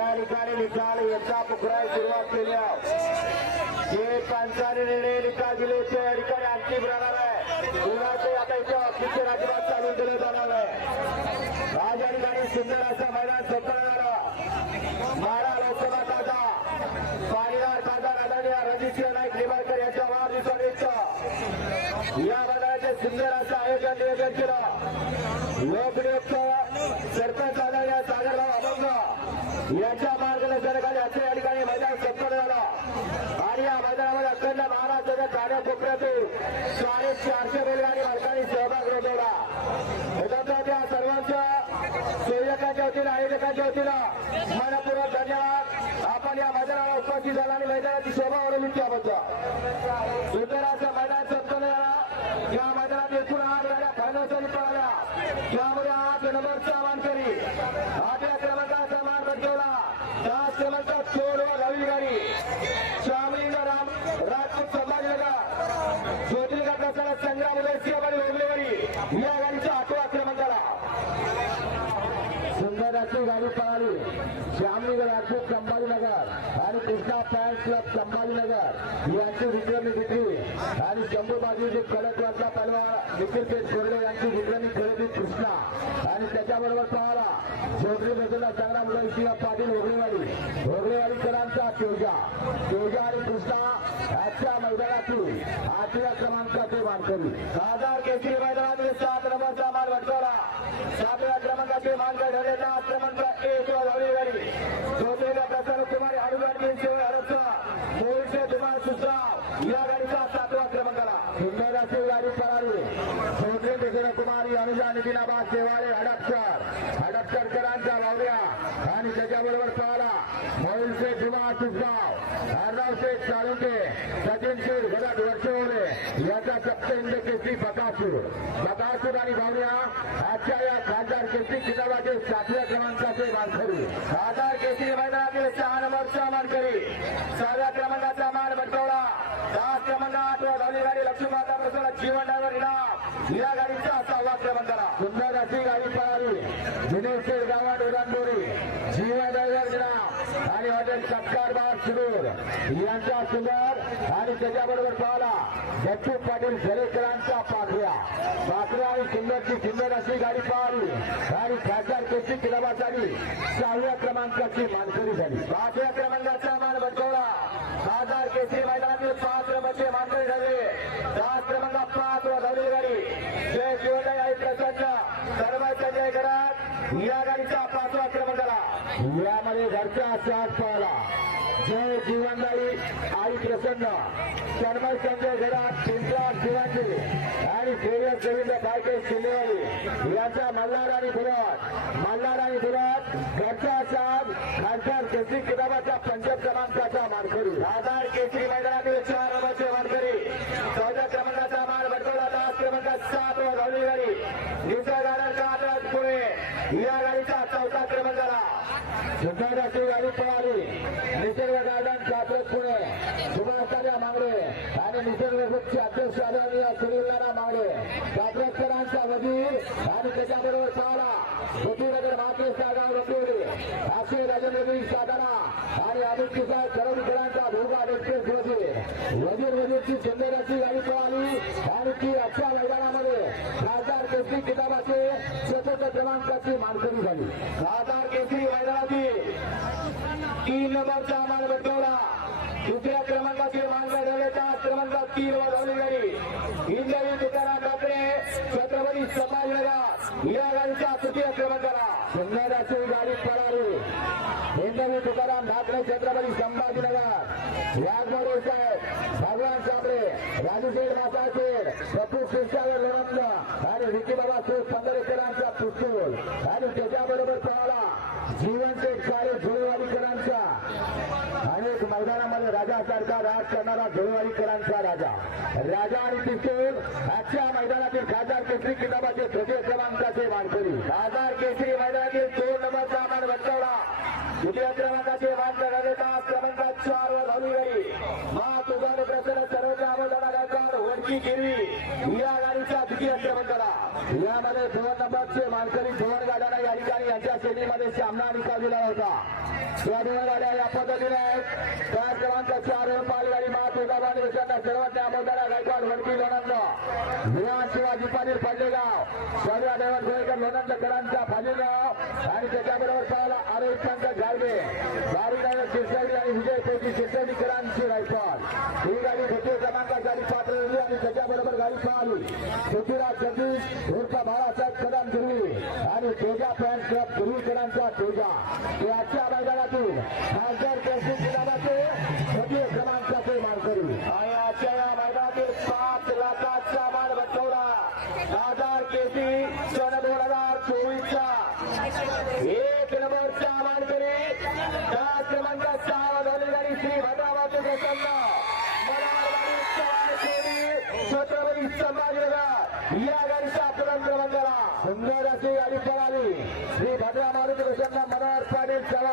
या ठिकाणी निकाल यांचा पुखराय सुरुवात केली आहे. जे पंचाने निर्णय निकाल दिले ते या ठिकाणी अंतिम राहणार आहे. कुणाचे आता इथे ऑफिसचे राजवाद चालू दिलं जाणार आहे. आज या ठिकाणी सुंदर असं मैदान संपन्न मारा लोकसभा खासदार पाणीदार खासदार आदरणीय रणजितसिंह नाईक निंबाळकर यांच्या वाढदिवसानिमित्त. या मैदानाचे सुंदर असं आयोजन नियोजन केलं. लोकनियुक्त सरपंच आदरणीय सागरराव अभंग यांच्या मार्गदर्शनाखाली असे या ठिकाणी मैदान संपन्न झाला. आणि या मैदानामध्ये अखंड महाराष्ट्राच्या कार्य कोपऱ्यातून साडेचारशे बैलगाडी मालकांनी सहभाग नोंदवला त्याच्यात त्या सर्वांच्या सेवकांच्या वतीनं आयोजकाच्या वतीनं मनपूर्वक धन्यवाद. आपण या मैदानाला उपस्थित झाला आणि मैदानाची शोभा वाढवली त्याबद्दल सुंदर मैदानाचं मैदान संपन्न झाला या मैदानात एकूण आठ गाड्या फायनलसाठी पळाल्या त्यामुळे आठ नंबरचा मानकरी आठव्या क्रमांकाचा मान बटवला दहा क्रमांकात सोड व नवीन गाडी स्वामीलिंग राम राजपूत संभाजीनगर ज्योतिर्गा प्रसाद संग्राम उदयसिंहवाडी ओगलेवाडी या गाडीच्या आठव्या क्रमांकाला सुंदर अशी गाडी पळाली श्यामनगर राजपूत संभाजीनगर आणि कृष्णा फॅन्स क्लब संभाजीनगर यांची विक्रमी विक्री आणि शंभू बाजूचे कडक वाटला पलवार निखिल पेठ कोरडे यांची विक्रमी खरेदी कृष्णा आणि त्याच्याबरोबर पळाला जोडरी बाजूला संग्राम उदयसिंह पाटील ओगळेवाडी ओगळेवाडीकरांचा तेजा तेजा आणि कृष्णा आजच्या मैदानातील आठव्या क्रमांकाचे मानकरी खासदार केसरी मैदानातील सात नंबरचा मान भटकवला सातव्या क्रमांकाचे मानकर ठरले दहा क्रमांक एक व रविवारी जोडलेल्या प्रसन्न कुमारी हनुमान शिवाय हरपचा मोहिशे दुमान सुसराव या गाडीचा सातवा क्रमांकाला सुंदर अशी गाडी पळाली जोडले प्रसन्न कुमारी अनुजा नितीनाबाद शेवाळे हडपकर हडपकरकरांचा भावड्या आणि त्याच्याबरोबर पळाला मोहिलचे शेठ जुमा सुसराव चालुके शेठ साळुंके सचिन शेठ गदात वर्षवले याचा सप्तेंद्र केसरी बकासूर. बकासूर आणि भावण्या आजच्या या खासदार केसरी किताबाचे सातव्या क्रमांकाचे मानकरी खासदार केसरी मैदानातील सहा नंबरचा मानकरी सहाव्या क्रमांकाचा मान भटकवला दहा क्रमांक आठव्या धावली गाडी लक्ष्मी माता प्रसाद जीवन डायव्हर इनाम या गाडीचा सहावा क्रमांकाला सुंदर अशी गाडी यांचा सुंदर आणि त्याच्याबरोबर पाहला. दत्तू पाटील झरेकरांचा पाखऱ्या पाखऱ्या आणि सुंदरची सुंदर अशी गाडी पाहिली. आणि खासदार केसरी झाली सहाव्या क्रमांकाची मानकरी झाली. पाचव्या क्रमांकाचा मान बटवला. खासदार केसरी मैदानातील पाच क्रमांचे मानकरी झाले. सात क्रमांक पाच व धवली गाडी. जय शिवराय आई प्रसन्न. सर्व जय घरात. या गाडीचा पाचवा क्रमांकाला यामध्ये घरचा साथ पाहिला. जय जीवनदाई आई प्रसन्न. तन्मय संजय घरात पिंपळा शिवाजी आणि सूर्य गोविंद बायके शिंदेवाडी. यांचा मल्हार आणि बुराट मल्हार आणि बुराट घरचा साथ खासदार केसरी किताबाच्या पंचम क्रमांकाचा मानकरी. आधार केसरी मैदानातील चार नंबरचे मानकरी. चौदा क्रमांकाचा मान भटकवला दहा क्रमांक सात व धावली गाडी. निसर्ग गार्डन पुणे या गाडीचा चौथा क्रमांकाला. सुंदर गाडी पळाली. निसर्ग पुणे सुभाषतार्या मांगडे आणि निसर्गचे अध्यक्ष आदरणीय सुनीलनाना मांगडे कात्रजकरांचा वजीर आणि त्याच्याबरोबर पळाला पृथ्वीनगर महात्मे सागाव रंगोली. अक्षय राजेंद्रजी सातारा आणि अमित किसान करवलीकरांचा भोगा एक्सप्रेस वजीर वजीर वजीरची सुंदर गाडी पळाली आणि ती आजच्या मैदानामध्ये खासदार केसरी किताबाचे चतुर्थ क्रमांकाची मानकरी झाली. खासदार केसरी मैदानातील तीन नंबरचा आम्हाला बटवला दुसऱ्या क्रमांकाचे मानकर झाले त्या क्रमांकात तीन वर धावली गाडी इंद्रजी तुकाराम ठाकरे छत्रपती समाजनगर या गाडीच्या तृतीय क्रमांकाला. सुंदर गाडी पळाली इंद्रजी तुकाराम ठाकरे छत्रपती संभाजीनगर. याचबरोबर साहेब भगवान साबळे राजूशेठ मासाशेठ पप्पू शिरसागर लोणंद आणि विकी बाबा सुख पंधरेकरांचा पुस्तूल आणि त्याच्याबरोबर पळाला जीवन शेठ सारे झुळेवाडीकरांचा अनेक मैदानामध्ये राजासारखा राज करणारा झुळेवाडीकरांचा राजा. राजा आणि पिस्तूल आजच्या मैदानातील खासदार केसरी किताबाचे तृतीय क्रमांकाचे मानकरी खासदार केसरी मैदानातील दोन नंबरचा मान भटकवला द्वितीय क्रमांकाचे मानकर झाले पाच क्रमांकात चार वर धावली गाडी मा तुझाने प्रसन्न सर्वोच्च अमोलदाना वडकी गिरवी. या गाडीचा द्वितीय क्रमांकाला यामध्ये दोन नंबरचे मानकरी धोरण गाड्याला या ठिकाणी यांच्या श्रेणीमध्ये सामना निकाल दिला होता. या दोन गाड्या या पद्धतीने आहेत. भुवन शिवाजी पाटील पडलेगाव सर्व देवन गोळेकर लोणंद करांचा फाजीगाव आणि त्याच्याबरोबर पाहिला आरोग्य पंकज गाडगे गाडी ड्रायव्हर आणि विजय पोटी शिरसागरीकरांची रायफल. ही गाडी द्वितीय क्रमांकात गाडी पात्र आणि त्याच्याबरोबर गाडी पाहिली. पृथ्वीराज जगदीश उर्फ बाळासाहेब सुंदर अशी गाडी पळाली श्री भद्रा मारुती प्रसन्न मनोहर पाटील चव्हाण